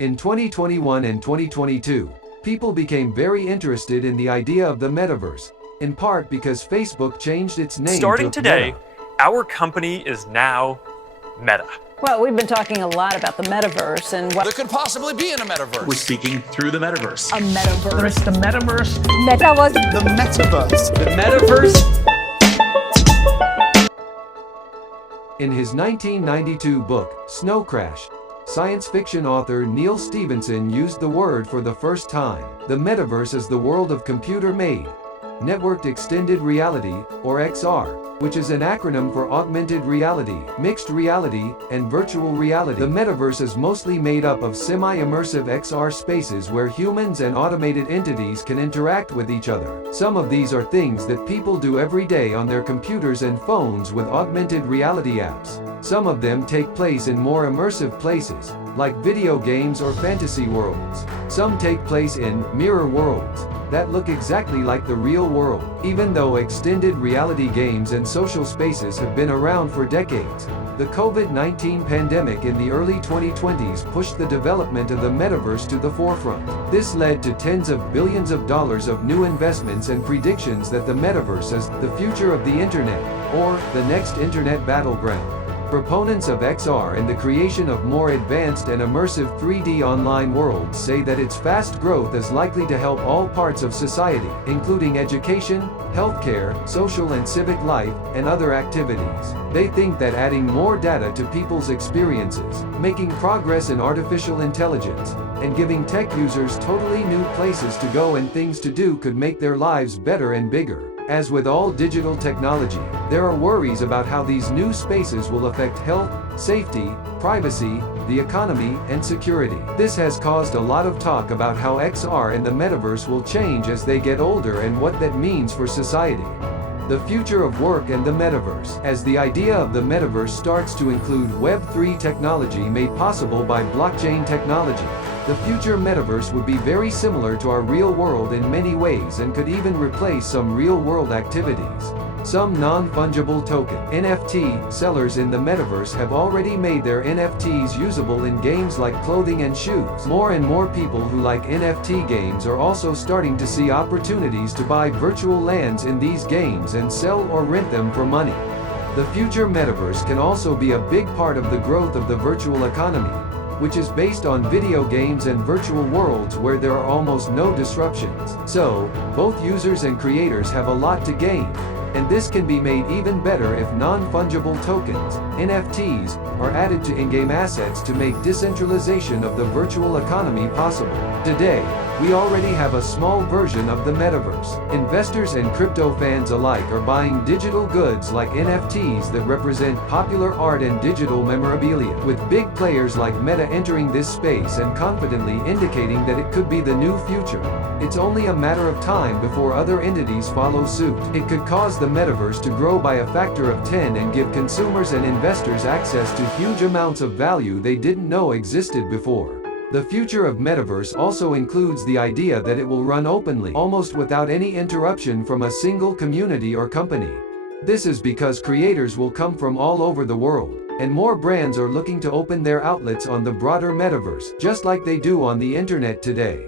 In 2021 and 2022, people became very interested in the idea of the metaverse, in part because Facebook changed its name Starting to today, Meta. our company is now Meta. Well, we've been talking a lot about the metaverse and what there could possibly be in a metaverse. We're speaking through the metaverse. a metaverse. The metaverse. Metaverse. The metaverse. The metaverse? In his 1992 book, Snow Crash, science fiction author Neil Stephenson used the word for the first time. The metaverse is the world of computer-made, networked extended reality, or XR, which is an acronym for augmented reality, mixed reality, and virtual reality. The metaverse is mostly made up of semi-immersive XR spaces where humans and automated entities can interact with each other. Some of these are things that people do every day on their computers and phones with augmented reality apps. Some of them take place in more immersive places, like video games or fantasy worlds. Some take place in mirror worlds that look exactly like the real world. Even though extended reality games and social spaces have been around for decades, the COVID-19 pandemic in the early 2020s pushed the development of the metaverse to the forefront. This led to tens of billions of dollars of new investments and predictions that the metaverse is the future of the internet, or the next internet battleground. Proponents of XR and the creation of more advanced and immersive 3D online worlds say that its fast growth is likely to help all parts of society, including education, healthcare, social and civic life, and other activities. They think that adding more data to people's experiences, making progress in artificial intelligence, and giving tech users totally new places to go and things to do could make their lives better and bigger. As with all digital technology, there are worries about how these new spaces will affect health, safety, privacy, the economy, and security. This has caused a lot of talk about how XR and the metaverse will change as they get older and what that means for society. The future of work and the metaverse. As the idea of the metaverse starts to include Web3 technology made possible by blockchain technology, the future metaverse would be very similar to our real world in many ways and could even replace some real-world activities. Some non-fungible token (NFT) sellers in the metaverse have already made their NFTs usable in games like clothing and shoes. More and more people who like NFT games are also starting to see opportunities to buy virtual lands in these games and sell or rent them for money. The future metaverse can also be a big part of the growth of the virtual economy, which is based on video games and virtual worlds where there are almost no disruptions. So, both users and creators have a lot to gain, and this can be made even better if non-fungible tokens, NFTs, are added to in-game assets to make decentralization of the virtual economy possible. Today, we already have a small version of the metaverse. Investors and crypto fans alike are buying digital goods like NFTs that represent popular art and digital memorabilia, with big players like Meta entering this space and confidently indicating that it could be the new future. It's only a matter of time before other entities follow suit. It could cause the metaverse to grow by a factor of 10 and give consumers and investors access to huge amounts of value they didn't know existed before. The future of metaverse also includes the idea that it will run openly, almost without any interruption from a single community or company. This is because creators will come from all over the world, and more brands are looking to open their outlets on the broader metaverse, just like they do on the internet today.